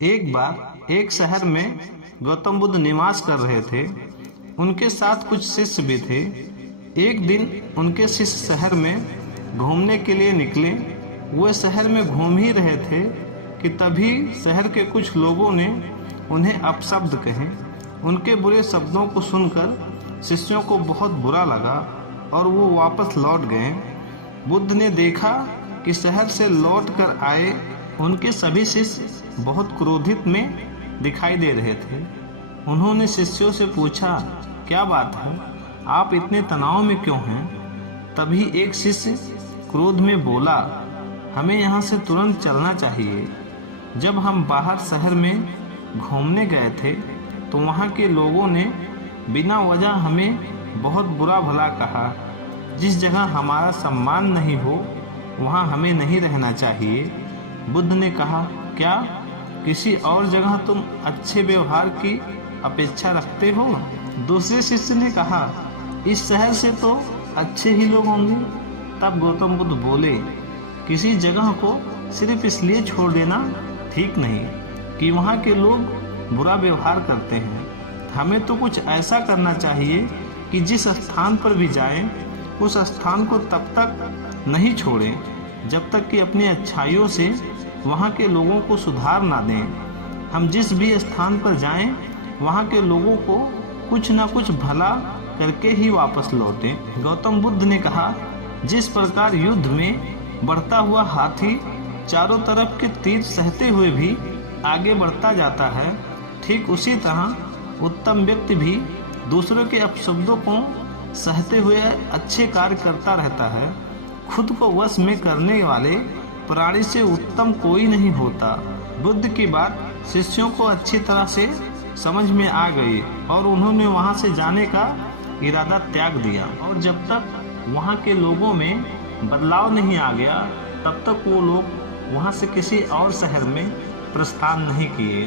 एक बार एक शहर में गौतम बुद्ध निवास कर रहे थे। उनके साथ कुछ शिष्य भी थे। एक दिन उनके शिष्य शहर में घूमने के लिए निकले। वे शहर में घूम ही रहे थे कि तभी शहर के कुछ लोगों ने उन्हें अपशब्द कहे। उनके बुरे शब्दों को सुनकर शिष्यों को बहुत बुरा लगा और वो वापस लौट गए। बुद्ध ने देखा कि शहर से लौट कर आए उनके सभी शिष्य बहुत क्रोधित में दिखाई दे रहे थे। उन्होंने शिष्यों से पूछा, क्या बात है, आप इतने तनाव में क्यों हैं? तभी एक शिष्य क्रोध में बोला, हमें यहाँ से तुरंत चलना चाहिए। जब हम बाहर शहर में घूमने गए थे तो वहाँ के लोगों ने बिना वजह हमें बहुत बुरा भला कहा। जिस जगह हमारा सम्मान नहीं हो वहाँ हमें नहीं रहना चाहिए। बुद्ध ने कहा, क्या किसी और जगह तुम अच्छे व्यवहार की अपेक्षा रखते हो? दूसरे शिष्य ने कहा, इस शहर से तो अच्छे ही लोग होंगे। तब गौतम बुद्ध बोले, किसी जगह को सिर्फ इसलिए छोड़ देना ठीक नहीं कि वहाँ के लोग बुरा व्यवहार करते हैं। हमें तो कुछ ऐसा करना चाहिए कि जिस स्थान पर भी जाएं, उस स्थान को तब तक नहीं छोड़ें जब तक कि अपनी अच्छाइयों से वहाँ के लोगों को सुधार ना दें। हम जिस भी स्थान पर जाएं, वहाँ के लोगों को कुछ ना कुछ भला करके ही वापस लौटें। गौतम बुद्ध ने कहा, जिस प्रकार युद्ध में बढ़ता हुआ हाथी चारों तरफ के तीर सहते हुए भी आगे बढ़ता जाता है, ठीक उसी तरह उत्तम व्यक्ति भी दूसरों के अपशब्दों को सहते हुए अच्छे कार्य करता रहता है। खुद को वश में करने वाले प्राणी से उत्तम कोई नहीं होता। बुद्ध की बात शिष्यों को अच्छी तरह से समझ में आ गई और उन्होंने वहां से जाने का इरादा त्याग दिया। और जब तक वहां के लोगों में बदलाव नहीं आ गया, तब तक वो लोग वहां से किसी और शहर में प्रस्थान नहीं किए।